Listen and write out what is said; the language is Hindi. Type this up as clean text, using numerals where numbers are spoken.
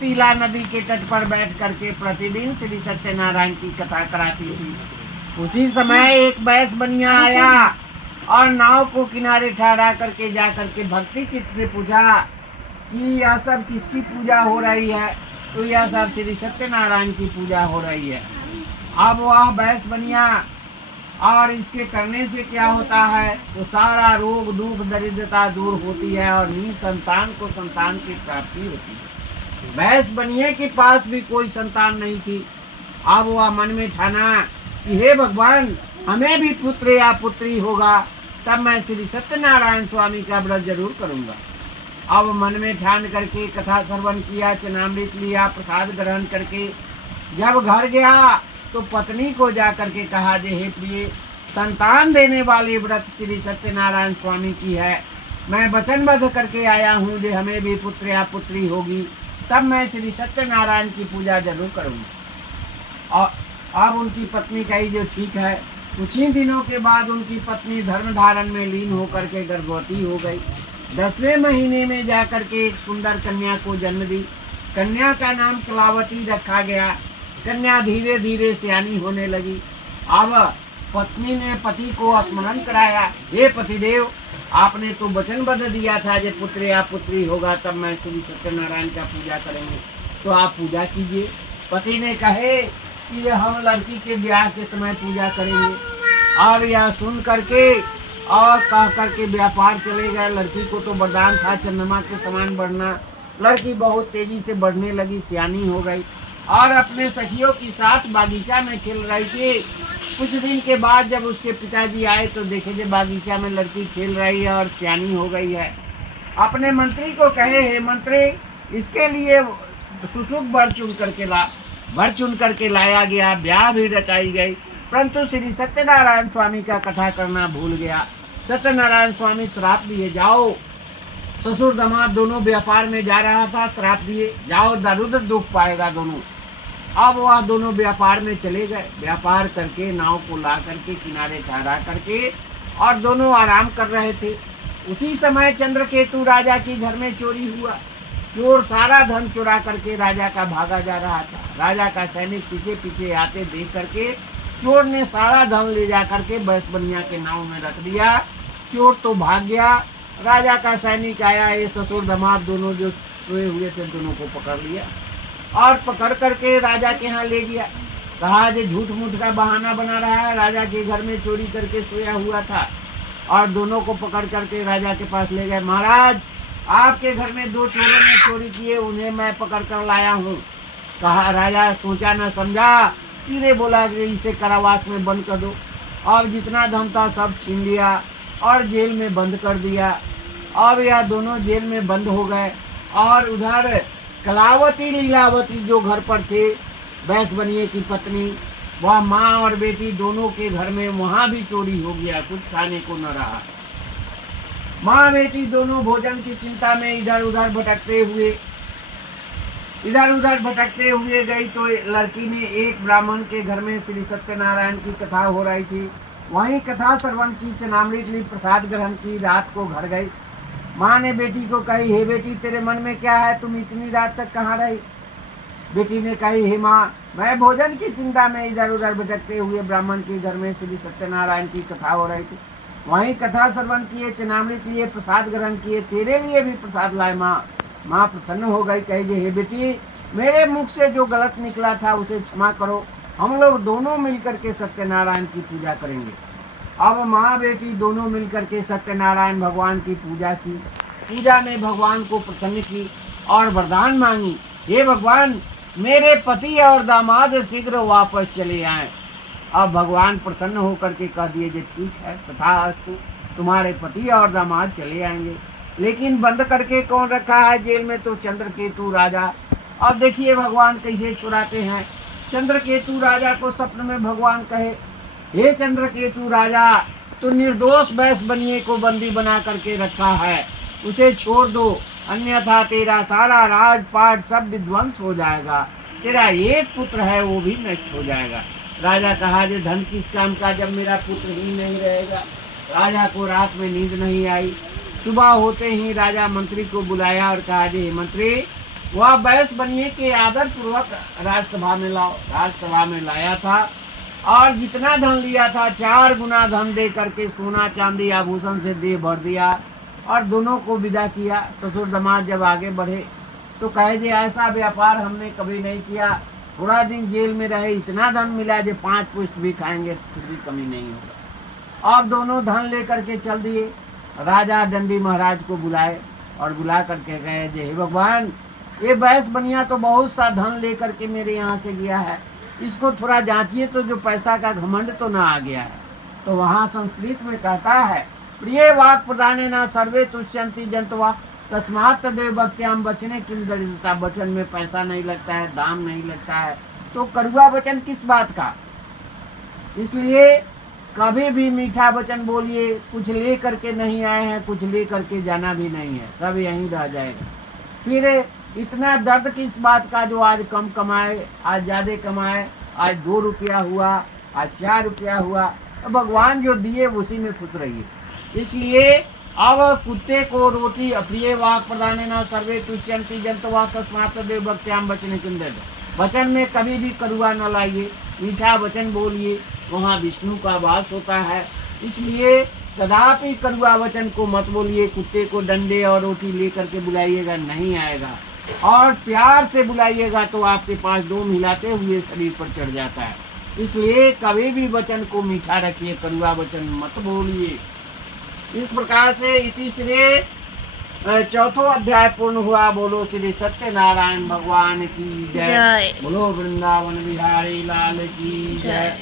शिला नदी के तट पर बैठ करके प्रतिदिन श्री सत्यनारायण की कथा कराती थी। उसी समय एक बैस बनिया आया और नाव को किनारे ठहरा करके जा करके भक्ति चित्त से पूछा कि यह सब किसकी पूजा हो रही है। तो यह सब श्री सत्यनारायण की पूजा हो रही है। अब वह बैस बनिया और इसके करने से क्या होता है, तो सारा रोग दुख दरिद्रता दूर होती है और निसंतान को संतान की प्राप्ति होती है। बैस बनिए के पास भी कोई संतान नहीं थी। अब वह मन में ठाना कि हे भगवान, हमें भी पुत्र या पुत्री होगा तब मैं श्री सत्यनारायण स्वामी का व्रत जरूर करूंगा। अब मन में ठान करके कथा श्रवण किया, चरणामृत लिया, प्रसाद ग्रहण करके जब घर गया तो पत्नी को जा करके कहा, जे हे प्रिय, संतान देने वाली व्रत श्री सत्यनारायण स्वामी की है। मैं वचनबद्ध करके आया हूँ जे हमें भी पुत्र या पुत्री होगी तब मैं श्री सत्यनारायण की पूजा जरूर करूँगा। और अब उनकी पत्नी कही, जो ठीक है। कुछ ही दिनों के बाद उनकी पत्नी धर्म धारण में लीन होकर के गर्भवती हो गई। 10वें महीने में जाकर के एक सुंदर कन्या को जन्म दी। कन्या का नाम कलावती रखा गया। कन्या धीरे धीरे सियानी होने लगी। अब पत्नी ने पति को स्मरण कराया, हे पतिदेव, आपने तो वचनबद्ध दिया था जे पुत्र या पुत्री होगा तब मैं श्री सत्यनारायण का पूजा करेंगे, तो आप पूजा कीजिए। पति ने कहे कि हम लड़की के ब्याह के समय पूजा करेंगे। और यह सुन करके और कह करके व्यापार चले गए। लड़की को तो वरदान था चंद्रमा के समान बढ़ना। लड़की बहुत तेजी से बढ़ने लगी, सियानी हो गई और अपने सखियों के साथ बागीचा में खेल रही थी। कुछ दिन के बाद जब उसके पिताजी आए तो देखे जो बागीचा में लड़की खेल रही है और सियानी हो गई है। अपने मंत्री को कहे, हे मंत्री, इसके लिए सुसुक वर चुन करके लाया गया। ब्याह भी रचाई गई, परंतु श्री सत्यनारायण स्वामी का कथा करना भूल गया। सत्यनारायण स्वामी श्राप दिए, जाओ। ससुर दामाद दोनों व्यापार में जा रहा था, श्राप दिए, जाओ, दरुद्र दुख पाएगा दोनों। अब वह दोनों व्यापार में चले गए। व्यापार करके नाव को ला करके किनारे ठहरा करके और दोनों आराम कर रहे थे। उसी समय चंद्रकेतु राजा के घर में चोरी हुआ। चोर सारा धन चुरा करके राजा का भागा जा रहा था। राजा का सैनिक पीछे पीछे आते देख करके चोर ने सारा धन ले जा करके बैस बनिया के नाव में रख दिया। चोर तो भाग गया। राजा का सैनिक आया, ये ससुर दामाद दोनों जो सोए हुए थे दोनों को पकड़ लिया और पकड़ करके राजा के यहाँ ले गया। कहा जो झूठ मूठ का बहाना बना रहा है, राजा के घर में चोरी करके सोया हुआ था। और दोनों को पकड़ करके राजा के पास ले गए। महाराज, आपके घर में 2 चोरों ने चोरी किए, उन्हें मैं पकड़ कर लाया हूँ। कहा, राजा सोचा न समझा, सीधे बोला कि इसे कारावास में बंद कर दो। और जितना धन था सब छीन लिया और जेल में बंद कर दिया। अब यह दोनों जेल में बंद हो गए। और उधर कलावती लीलावती जो घर पर थे, बैस बनिए की पत्नी, वह माँ और बेटी दोनों के घर में वहाँ भी चोरी हो गया, कुछ खाने को न रहा। माँ बेटी दोनों भोजन की चिंता में इधर उधर भटकते हुए गई तो लड़की ने एक ब्राह्मण के घर में श्री सत्यनारायण की कथा हो रही थी, वहीं कथा श्रवण की, चरणामृत ली, प्रसाद ग्रहण की। रात को घर गई। माँ ने बेटी को कही, हे बेटी, तेरे मन में क्या है, तुम इतनी रात तक कहाँ रही। बेटी ने कही, हे माँ, मैं भोजन की चिंता में इधर उधर भटकते हुए ब्राह्मण के घर में श्री सत्यनारायण की कथा हो रही थी, वहीं कथा श्रवण किए, चरणामृत लिए, प्रसाद ग्रहण किए, तेरे लिए भी प्रसाद लाए। माँ प्रसन्न हो गई, कही, हे बेटी, मेरे मुख से जो गलत निकला था उसे क्षमा करो, हम लोग दोनों मिलकर के सत्यनारायण की पूजा करेंगे। अब माँ बेटी दोनों मिलकर के सत्यनारायण भगवान की पूजा की। पूजा में भगवान को प्रसन्न की और वरदान मांगी, हे भगवान, मेरे पति और दामाद शीघ्र वापस चले आए। अब भगवान प्रसन्न होकर के कह दिए, जे ठीक है, तथास्तु, तुम्हारे पति और दामाद चले आएंगे। लेकिन बंद करके कौन रखा है जेल में, तो चंद्रकेतु राजा। अब देखिए भगवान कैसे छुड़ाते हैं। चंद्रकेतु राजा को स्वप्न में भगवान कहे, हे चंद्रकेतु राजा, तो निर्दोष बैस बनिए को बंदी बना करके रखा है, उसे छोड़ दो, अन्यथा तेरा सारा राजपाट सब विध्वंस हो जाएगा, तेरा एक पुत्र है वो भी नष्ट हो जाएगा। राजा कहा, जे धन किस काम का जब मेरा पुत्र ही नहीं रहेगा। राजा को रात में नींद नहीं आई। सुबह होते ही राजा मंत्री को बुलाया और कहा, जे मंत्री, वह बैस बनिए के आदर पूर्वक राज्यसभा में लाओ। राज्यसभा में लाया था और जितना धन लिया था 4 गुना धन दे करके सोना चांदी आभूषण से दे भर दिया और दोनों को विदा किया। ससुर दामाद जब आगे बढ़े तो कहे जे ऐसा व्यापार हमने कभी नहीं किया, थोड़ा दिन जेल में रहे, इतना धन मिला जो 5 पुष्ट भी खाएंगे फिर भी कमी नहीं होगा। अब दोनों धन लेकर के चल दिए। राजा दंडी महाराज को बुलाए और बुला करके कहे जे हे भगवान, ये बैस बनिया तो बहुत सा धन लेकर के मेरे यहाँ से गया है, इसको थोड़ा जांचिए तो जो पैसा का घमंड तो ना आ गया है। तो वहाँ संस्कृत में कहता है प्रिय वाक प्रदाने न सर्वे तुष्यंती जंतवा तस्मात् तदेव भक्त्याम बचने किम दरिद्रता। वचन में पैसा नहीं लगता है, दाम नहीं लगता है, तो कड़वा वचन किस बात का। इसलिए कभी भी मीठा वचन बोलिए। कुछ ले करके नहीं आए हैं, कुछ ले करके जाना भी नहीं है, सब यहीं रह जाएगा। फिर इतना दर्द किस बात का जो आज कम कमाए, आज ज़्यादा कमाए, आज 2 रुपया हुआ, आज 4 रुपया हुआ, तो भगवान जो दिए उसी में खुश रहिए। इसलिए अब कुत्ते को रोटी अप्रिय वाक प्रदाने न सर्वे तुष्यंती जंतवा तस्मात् तदेव भक्त्याम बचने किंदर। वचन में कभी भी कड़वा न लाइए, मीठा वचन बोलिए, वहाँ विष्णु का वास होता है। इसलिए कदापि कड़वा वचन को मत बोलिए। कुत्ते को डंडे और रोटी लेकर के बुलाइएगा, नहीं आएगा, और प्यार से बुलाइएगा तो आपके पास 2 हिलाते हुए शरीर पर चढ़ जाता है। इसलिए कभी भी वचन को मीठा रखिए, कड़वा वचन मत बोलिए। इस प्रकार से इति श्री 4वां अध्याय पूर्ण हुआ। बोलो श्री सत्यनारायण भगवान की जय। बोलो वृंदावन बिहारी लाल की जय।